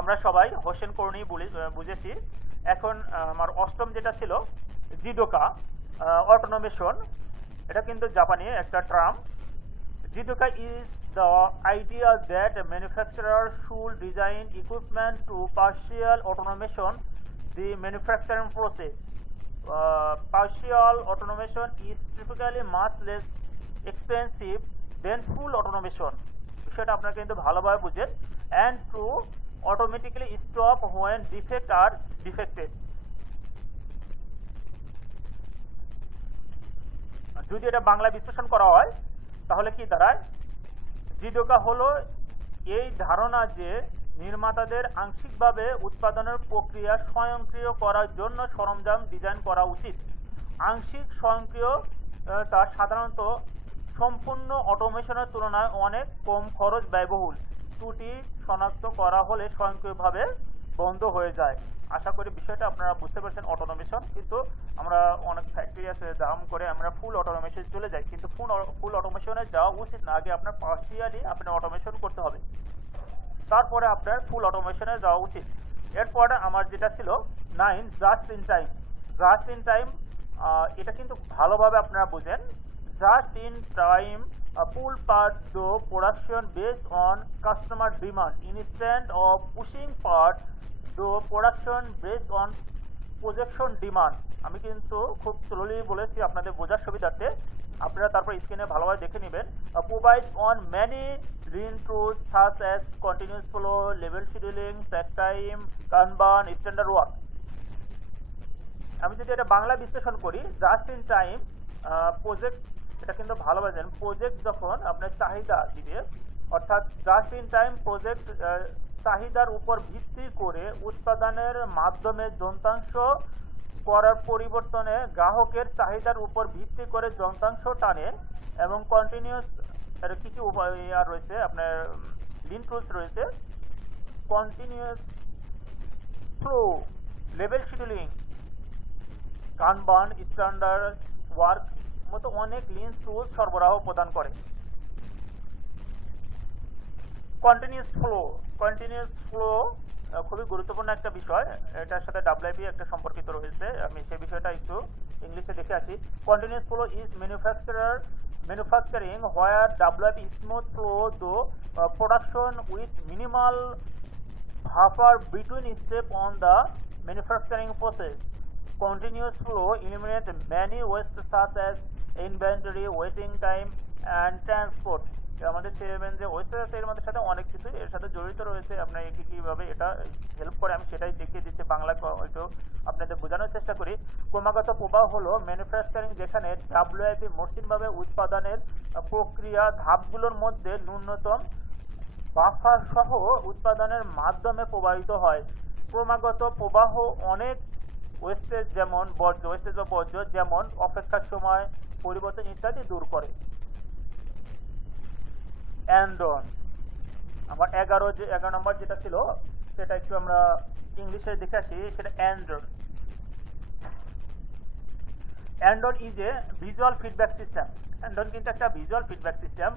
আমরা সবাই হোসেন করনি বুঝেছি। এখন আমার অষ্টম যেটা ছিল জিদোকা অটোনোমেশন, এটা কিন্তু জাপানি একটা term. Jidoka is the idea that manufacturer should design equipment to partial autonomation the manufacturing process. Partial automation is typically much less expensive than full automation. বিষয়টা আপনারা কিন্তু ভালোভাবে বুঝেন। and to automatically stop when defects are detected. যদি এটা বাংলা বিশ্লেষণ করা হয় তাহলে কি দাঁড়ায়? জিদোকা হলো এই ধারণা যে নির্মাতাদের আংশিকভাবে উৎপাদনের প্রক্রিয়া স্বয়ংক্রিয় করার জন্য সরঞ্জাম ডিজাইন করা উচিত। আংশিক স্বয়ংক্রিয়তা সাধারণত সম্পূর্ণ অটোমেশনের তুলনায় অনেক কম খরচ ব্যয়বহুল। ত্রুটি শনাক্ত করা হলে স্বয়ংক্রিয়ভাবে বন্ধ হয়ে যায়। আশা করি বিষয়টা আপনারা বুঝতে পারছেন। অটোমেশন কিন্তু আমরা অনেক ফ্যাক্টরি আছে দাম করে আমরা ফুল অটোমেশন চলে যাই, কিন্তু ফুল অটোমেশনে যাওয়া উচিত না। আগে আপনার পার্শিয়ালি আপনার অটোমেশন করতে হবে, তারপরে আপনার ফুল অটোমেশনে যাওয়া উচিত। এরপরে আমার যেটা ছিল 9 just in time. Just in time এটা কিন্তু ভালোভাবে আপনারা বুঝেন। Just in time pull part through production based on customer demand instead of pushing part through production based on projection demand. আমি কিন্তু খুব স্লোলি বলেছি আপনাদের বোঝার সুবিধার্থে, আপনারা তারপর স্ক্রিনে ভালোভাবে দেখে নেবেন। Provide on many lean tools such as continuous flow, level scheduling, pack time, kanban, standard work. আমি যদি এটা বাংলা বিশ্লেষণ করি, জাস্ট ইন টাইম প্রজেক্ট, এটা কিন্তু ভালোবাসেন। প্রজেক্ট যখন আপনার চাহিদা দিবে, অর্থাৎ জাস্ট ইন টাইম প্রজেক্ট চাহিদার উপর ভিত্তি করে উৎপাদনের মাধ্যমে যন্ত্রাংশ করার পরিবর্তনে গ্রাহকের চাহিদার উপর ভিত্তি করে যন্ত্রাংশ টানে এবং কন্টিনিউয়াস এর কী কী উপায় রয়েছে, আপনার লিন টুলস রয়েছে, continuous flow, level scheduling, কানবান, standard work মতো অনেক লিন টুলস সরবরাহ প্রদান করে। কন্টিনিউয়াস ফ্লো খুবই গুরুত্বপূর্ণ একটা বিষয়, এটার সাথে WIP একটা সম্পর্কিত রয়েছে। আমি সেই বিষয়টা একটু ইংলিশে দেখে আসি। Continuous flow is manufacturing where WIP smooth flow through production with minimal buffer between step on the manufacturing process. Continuous flow eliminate many wastes such as inventory, waiting time and transport. আমাদের seven যে wastage আছে এর মধ্যে সাথে অনেক কিছু এর সাথে জড়িত রয়েছে। আপনার কীভাবে এটা হেল্প করে আমি সেটাই দেখিয়ে দিচ্ছি, বাংলা একটু আপনাদের বোঝানোর চেষ্টা করি। ক্রমাগত প্রবাহ হলো ম্যানুফ্যাকচারিং, যেখানে WIP মসৃণভাবে উৎপাদনের প্রক্রিয়া ধাপগুলোর মধ্যে ন্যূনতম বাফার সহ উৎপাদনের মাধ্যমে প্রবাহিত হয়। ক্রমাগত প্রবাহ অনেক ওয়েস্টেজ যেমন বর্জ্য যেমন অপেক্ষার সময় পরিবর্তন ইত্যাদি দূর করে। অ্যান্ডন আমার 11 নম্বর যেটা ছিল সেটা একটু আমরা ইংলিশে দেখে আসি, সেটা andon is a visual feedback system. Andon কিন্তু একটা ভিজুয়াল ফিডব্যাক সিস্টেম।